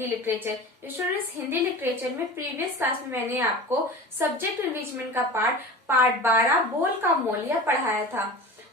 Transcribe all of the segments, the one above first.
Hindi literature. Students, Hindi literature में previous class में मैंने आपको सब्जेक्ट एनरिचमेंट का पार्ट 12 बोल का मोल पढ़ाया था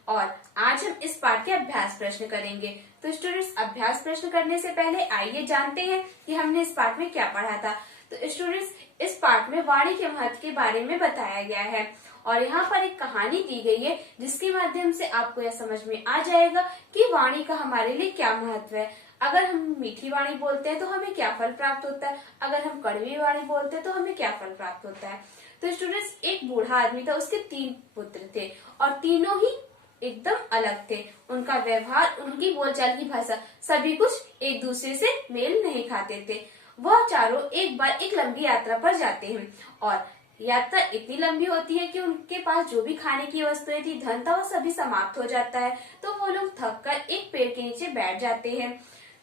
और आज हम इस पार्ट के अभ्यास प्रश्न करेंगे। तो स्टूडेंट्स, अभ्यास प्रश्न करने से पहले आइए जानते हैं कि हमने इस पार्ट में क्या पढ़ा था। तो स्टूडेंट्स, इस पार्ट में वाणी के महत्व के बारे में बताया गया है और यहाँ पर एक कहानी दी गई है जिसके माध्यम से आपको यह समझ में आ जाएगा कि वाणी का हमारे लिए क्या महत्व है। अगर हम मीठी वाणी बोलते हैं तो हमें क्या फल प्राप्त होता है, अगर हम कड़वी वाणी बोलते हैं तो हमें क्या फल प्राप्त होता है। तो स्टूडेंट्स, एक बूढ़ा आदमी था, उसके 3 पुत्र थे और तीनों ही एकदम अलग थे। उनका व्यवहार, उनकी बोलचाल की भाषा सभी कुछ एक दूसरे से मेल नहीं खाते थे। वह चारों एक बार एक लंबी यात्रा पर जाते हैं और यात्रा इतनी लंबी होती है कि उनके पास जो भी खाने की वस्तुएं थी, धन था, वो सभी समाप्त हो जाता है। तो वो लोग थक कर एक पेड़ के नीचे बैठ जाते हैं।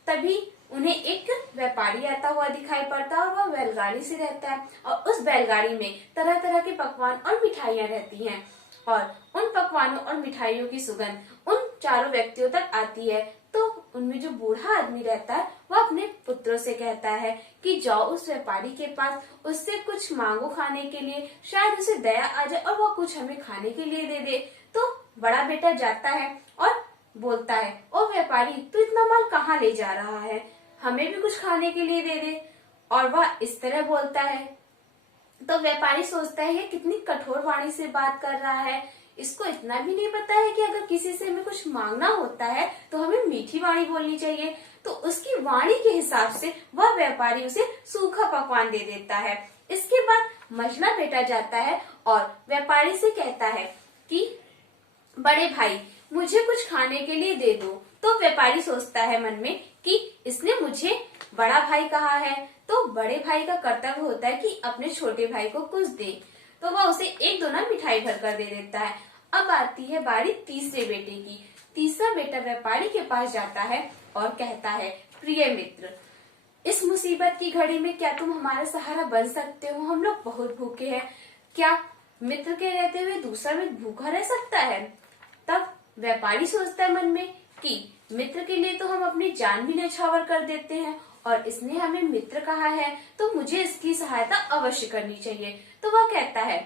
तभी उन्हें एक व्यापारी आता हुआ दिखाई पड़ता है और वह बैलगाड़ी से रहता है और उस बैलगाड़ी में तरह तरह के पकवान और मिठाइयां रहती हैं और उन पकवानों और मिठाइयों की सुगंध उन चारों व्यक्तियों तक आती है। तो उनमें जो बूढ़ा आदमी रहता है वह अपने पुत्रों से कहता है कि जाओ उस व्यापारी के पास, उससे कुछ मांगो खाने के लिए, शायद उसे दया आ जाए और वह कुछ हमें खाने के लिए दे दे। तो बड़ा बेटा जाता है और बोलता है, ओ व्यापारी, तू इतना माल कहाँ ले जा रहा है, हमें भी कुछ खाने के लिए दे दे। और वह इस तरह बोलता है। तो व्यापारी सोचता है ये कितनी कठोर वाणी से बात कर रहा है, इसको इतना भी नहीं पता है कि अगर किसी से हमें कुछ मांगना होता है तो हमें मीठी वाणी बोलनी चाहिए। तो उसकी वाणी के हिसाब से वह व्यापारी उसे सूखा पकवान दे देता है। इसके बाद मझला बेटा जाता है और व्यापारी से कहता है कि बड़े भाई, मुझे कुछ खाने के लिए दे दो। तो व्यापारी सोचता है मन में कि इसने मुझे बड़ा भाई कहा है, तो बड़े भाई का कर्तव्य होता है कि अपने छोटे भाई को कुछ दे। तो वह उसे 1-2 ना मिठाई भर कर दे देता है। अब आती है बारी तीसरे बेटे की। तीसरा बेटा व्यापारी के पास जाता है और कहता है, प्रिय मित्र, इस मुसीबत की घड़ी में क्या तुम हमारा सहारा बन सकते हो? हम लोग बहुत भूखे हैं। क्या मित्र के रहते हुए दूसरा मित्र भूखा रह सकता है? तब व्यापारी सोचता है मन में कि मित्र के लिए तो हम अपनी जान भी न्यौछावर कर देते हैं और इसने हमें मित्र कहा है तो मुझे इसकी सहायता अवश्य करनी चाहिए। तो वह कहता है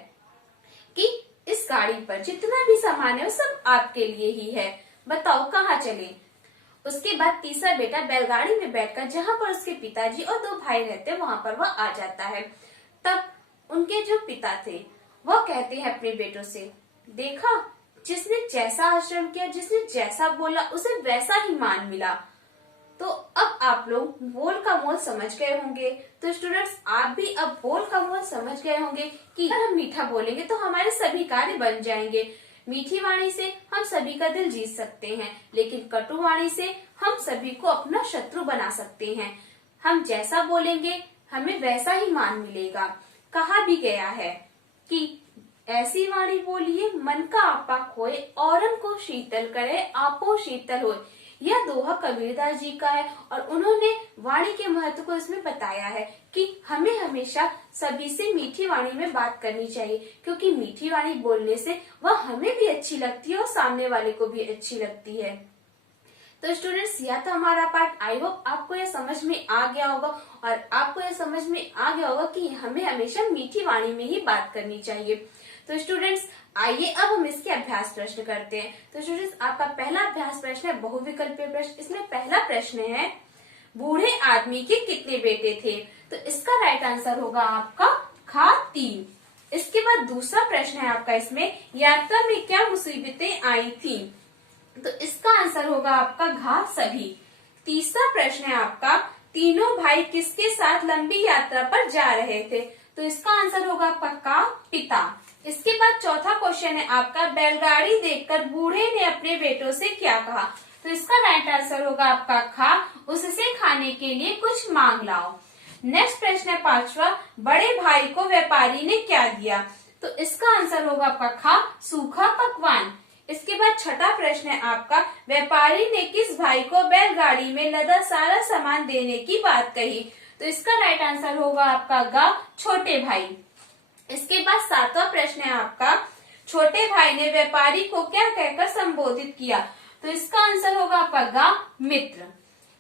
कि इस गाड़ी पर जितना भी सामान है वो सब आपके लिए ही है, बताओ कहाँ चले। उसके बाद तीसरा बेटा बैलगाड़ी में बैठकर जहाँ पर उसके पिताजी और 2 भाई रहते वहां पर वह आ जाता है। तब उनके जो पिता थे वह कहते हैं अपने बेटों से, देखा, जिसने जैसा आचरण किया, जिसने जैसा बोला, उसे वैसा ही मान मिला। तो अब आप लोग बोल का मोल समझ गए होंगे। तो स्टूडेंट्स, आप भी अब बोल का मोल समझ गए होंगे कि अगर हम मीठा बोलेंगे तो हमारे सभी कार्य बन जाएंगे। मीठी वाणी से हम सभी का दिल जीत सकते हैं, लेकिन कटु वाणी से हम सभी को अपना शत्रु बना सकते हैं। हम जैसा बोलेंगे हमें वैसा ही मान मिलेगा। कहा भी गया है कि ऐसी वाणी बोलिए मन का आपा खोए, औरन को शीतल करे आपो शीतल होए। यह दोहा कबीरदास जी का है और उन्होंने वाणी के महत्व को इसमें बताया है कि हमें हमेशा सभी से मीठी वाणी में बात करनी चाहिए, क्योंकि मीठी वाणी बोलने से वह हमें भी अच्छी लगती है और सामने वाले को भी अच्छी लगती है। तो स्टूडेंट्स, यह था हमारा पार्ट। आई होप आपको यह समझ में आ गया होगा और आपको यह समझ में आ गया होगा कि हमें हमेशा मीठी वाणी में ही बात करनी चाहिए। तो स्टूडेंट्स, आइए अब हम इसके अभ्यास प्रश्न करते हैं। तो स्टूडेंट्स, आपका पहला अभ्यास प्रश्न है बहुविकल्पीय प्रश्न। इसमें पहला प्रश्न है, बूढ़े आदमी के कितने बेटे थे? तो इसका राइट आंसर होगा आपका खा 3। इसके बाद दूसरा प्रश्न है आपका इसमें, यात्रा में क्या मुसीबतें आई थी? तो इसका आंसर होगा आपका घा सभी। तीसरा प्रश्न है आपका, तीनों भाई किसके साथ लंबी यात्रा पर जा रहे थे? तो इसका आंसर होगा आपका का पिता। इसके बाद चौथा क्वेश्चन है आपका, बैलगाड़ी देखकर बूढ़े ने अपने बेटों से क्या कहा? तो इसका राइट आंसर होगा आपका खा, उससे खाने के लिए कुछ मांग लाओ। नेक्स्ट प्रश्न है पांचवा, बड़े भाई को व्यापारी ने क्या दिया? तो इसका आंसर होगा आपका खा, सूखा पकवान। इसके बाद छठा प्रश्न है आपका, व्यापारी ने किस भाई को बैलगाड़ी में लदा सारा सामान देने की बात कही? तो इसका राइट आंसर होगा आपका गा, छोटे भाई। इसके बाद सातवां प्रश्न है आपका, छोटे भाई ने व्यापारी को क्या कहकर संबोधित किया? तो इसका आंसर होगा आपका गा, मित्र।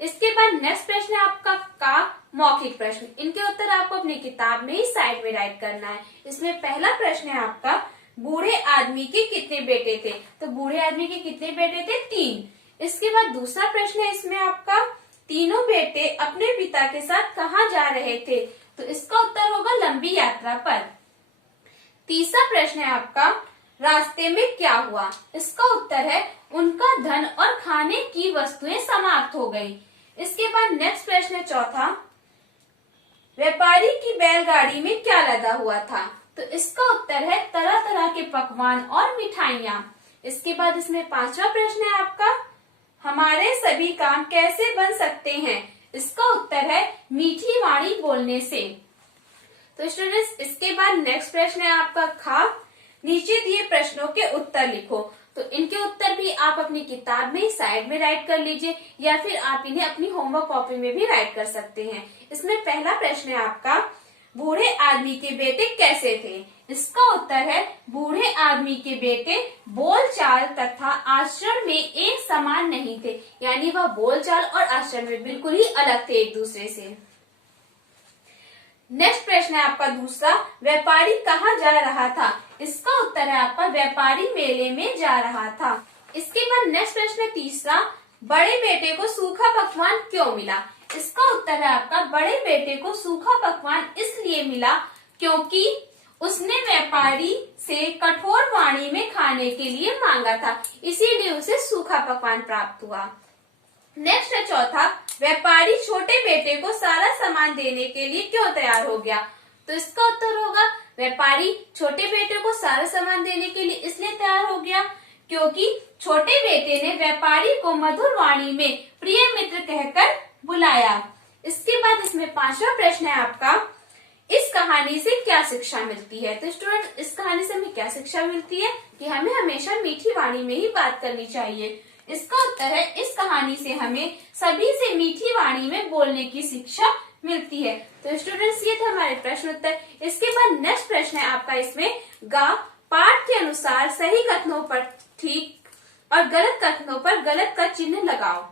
इसके बाद नेक्स्ट प्रश्न है आपका का मौखिक प्रश्न। इनके उत्तर आपको अपनी किताब में ही साइड में राइट करना है। इसमें पहला प्रश्न है आपका बूढ़े आदमी के कितने बेटे थे? तो बूढ़े आदमी के कितने बेटे थे? 3। इसके बाद दूसरा प्रश्न है इसमें आपका तीनों बेटे अपने पिता के साथ कहाँ जा रहे थे? तो इसका उत्तर होगा लंबी यात्रा पर। तीसरा प्रश्न है आपका रास्ते में क्या हुआ? इसका उत्तर है उनका धन और खाने की वस्तुएं समाप्त हो गई। इसके बाद नेक्स्ट प्रश्न है चौथा, व्यापारी की बैलगाड़ी में क्या लदा हुआ था? तो इसका उत्तर है तरह तरह के पकवान और मिठाइयाँ। इसके बाद इसमें पांचवा प्रश्न है आपका हमारे सभी काम कैसे बन सकते हैं? इसका उत्तर है मीठी वाणी बोलने से। तो स्टूडेंट्स इसके बाद नेक्स्ट प्रश्न है आपका खा नीचे दिए प्रश्नों के उत्तर लिखो। तो इनके उत्तर भी आप अपनी किताब में साइड में राइट कर लीजिए या फिर आप इन्हें अपनी होमवर्क कॉपी में भी राइट कर सकते हैं। इसमें पहला प्रश्न है आपका बूढ़े आदमी के बेटे कैसे थे? इसका उत्तर है बूढ़े आदमी के बेटे बोलचाल तथा आचरण में एक समान नहीं थे, यानी वह बोलचाल और आचरण में बिल्कुल ही अलग थे एक दूसरे से। नेक्स्ट प्रश्न है आपका दूसरा, व्यापारी कहाँ जा रहा था? इसका उत्तर है आपका व्यापारी मेले में जा रहा था। इसके बाद नेक्स्ट प्रश्न है तीसरा, बड़े बेटे को सूखा पकवान क्यों मिला? इसका उत्तर है आपका बड़े बेटे को सूखा पकवान इसलिए मिला क्योंकि उसने व्यापारी से कठोर वाणी में खाने के लिए मांगा था, इसीलिए उसे सूखा पकवान प्राप्त हुआ। नेक्स्ट है चौथा, व्यापारी छोटे बेटे को सारा सामान देने के लिए क्यों तैयार हो गया? तो इसका उत्तर होगा व्यापारी छोटे बेटे को सारा सामान देने के लिए इसलिए तैयार हो गया क्योंकि छोटे बेटे ने व्यापारी को मधुर वाणी में प्रिय मित्र कहकर बुलाया। इसके बाद इसमें पांचवा प्रश्न है आपका इस कहानी से क्या शिक्षा मिलती है? तो स्टूडेंट इस कहानी से हमें क्या शिक्षा मिलती है कि हमें हमेशा मीठी वाणी में ही बात करनी चाहिए। इसका उत्तर है इस कहानी से हमें सभी से मीठी वाणी में बोलने की शिक्षा मिलती है। तो स्टूडेंट्स ये थे हमारे प्रश्न उत्तर। इसके बाद नेक्स्ट प्रश्न है आपका इसमें गा पाठ के अनुसार सही कथनों पर ठीक और गलत कथनों पर गलत का चिन्ह लगाओ।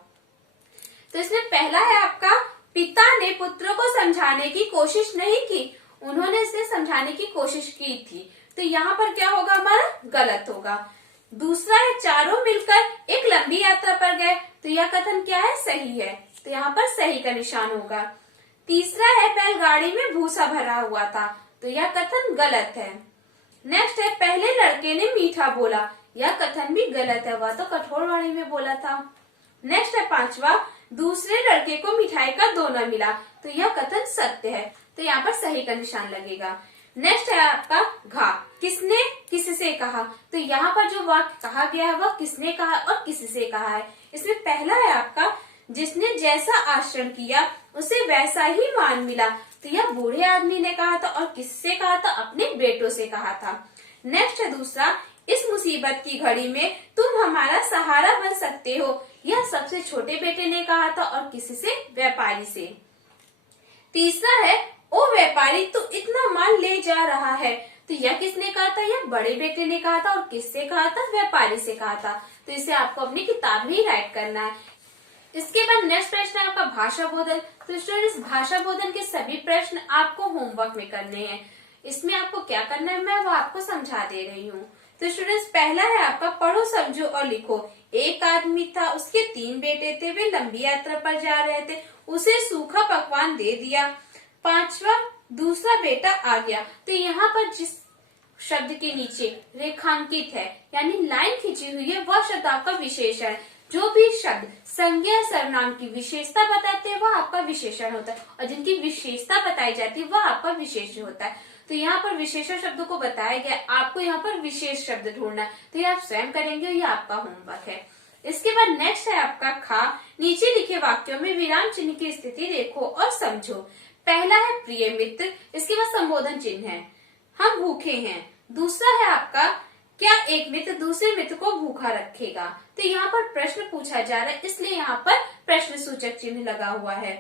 तो इसमें पहला है आपका पिता ने पुत्र को समझाने की कोशिश नहीं की, उन्होंने इसे समझाने की कोशिश की थी। तो यहाँ पर क्या होगा हमारा गलत होगा। दूसरा है चारों मिलकर एक लंबी यात्रा पर गए, तो यह कथन क्या है? सही है, तो यहाँ पर सही का निशान होगा। तीसरा है बैलगाड़ी में भूसा भरा हुआ था, तो यह कथन गलत है। नेक्स्ट है पहले लड़के ने मीठा बोला, यह कथन भी गलत है, वह तो कठोर वाणी में बोला था। नेक्स्ट है पांचवा दूसरे लड़के को मिठाई का दोना मिला, तो यह कथन सत्य है, तो यहाँ पर सही का निशान लगेगा। नेक्स्ट है आपका घा किसने किससे कहा, तो यहाँ पर जो वाक्य कहा गया है वह किसने कहा और किससे कहा है। इसमें पहला है आपका जिसने जैसा आचरण किया उसे वैसा ही मान मिला, तो यह बूढ़े आदमी ने कहा था और किससे कहा था? अपने बेटों से कहा था। नेक्स्ट है दूसरा इस मुसीबत की घड़ी में तुम हमारा सहारा बन सकते हो, यह सबसे छोटे बेटे ने कहा था और किससे? व्यापारी से। तीसरा है ओ व्यापारी तू इतना माल ले जा रहा है, तो यह किसने कहा था? यह बड़े बेटे ने कहा था और किससे कहा था? व्यापारी से कहा था। तो इसे आपको अपनी किताब में ही राइट करना है। इसके बाद नेक्स्ट प्रश्न है आपका भाषा बोधन। तो स्टूडेंट्स भाषा बोधन के सभी प्रश्न आपको होमवर्क में करने हैं। इसमें आपको क्या करना है मैं वो आपको समझा दे रही हूँ। तो स्टूडेंट्स पहला है आपका पढ़ो समझो और लिखो। एक आदमी था, उसके 3 बेटे थे, वे लंबी यात्रा पर जा रहे थे, उसे सूखा पकवान दे दिया। पांचवा दूसरा बेटा आ गया। तो यहाँ पर जिस शब्द के नीचे रेखांकित है यानी लाइन खींची हुई है वह शब्द आपका विशेषण है। जो भी शब्द संज्ञा सर्वनाम की विशेषता बताते हैं वह आपका विशेषण होता है और जिनकी विशेषता बताई जाती है वह आपका विशेषण होता है। तो यहाँ पर विशेषण शब्दों को बताया गया, आपको यहाँ पर विशेष शब्द ढूंढना है, तो ये आप स्वयं करेंगे, ये आपका होमवर्क है। इसके बाद नेक्स्ट है आपका खा नीचे लिखे वाक्यों में विराम चिन्ह की स्थिति देखो और समझो। पहला है प्रिय मित्र, इसके बाद संबोधन चिन्ह है, हम भूखे हैं। दूसरा है आपका क्या एक मित्र दूसरे मित्र को भूखा रखेगा, तो यहाँ पर प्रश्न पूछा जा रहा है इसलिए यहाँ पर प्रश्न सूचक चिन्ह लगा हुआ है।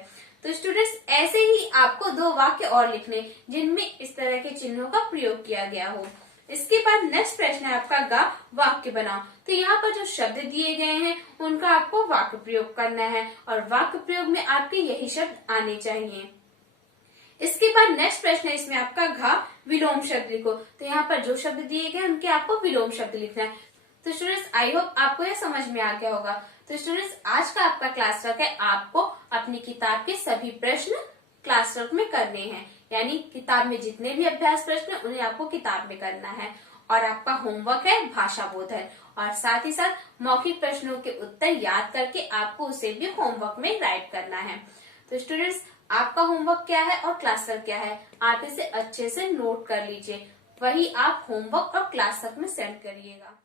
तो स्टूडेंट्स ऐसे ही आपको 2 वाक्य और लिखने जिनमें इस तरह के चिन्हों का प्रयोग किया गया हो। इसके बाद नेक्स्ट प्रश्न है आपका गा वाक्य बनाओ। तो यहाँ पर जो शब्द दिए गए हैं उनका आपको वाक्य प्रयोग करना है और वाक्य प्रयोग में आपके यही शब्द आने चाहिए। इसके बाद नेक्स्ट प्रश्न है इसमें आपका घा विलोम शब्द लिखो। तो यहाँ पर जो शब्द दिए गए उनके आपको विलोम शब्द लिखना है। तो स्टूडेंट्स आई होप आपको यह समझ में आ गया होगा। तो स्टूडेंट्स आज का आपका क्लास वर्क है आपको अपनी किताब के सभी प्रश्न क्लास वर्क में करने हैं, यानी किताब में जितने भी अभ्यास प्रश्न हैं उन्हें आपको किताब में करना है। और आपका होमवर्क है भाषा बोधन और साथ ही साथ मौखिक प्रश्नों के उत्तर याद करके आपको उसे भी होमवर्क में राइट करना है। तो स्टूडेंट्स आपका होमवर्क क्या है और क्लास वर्क क्या है, आप इसे अच्छे से नोट कर लीजिए, वही आप होमवर्क और क्लास वर्क में सेंड करिएगा।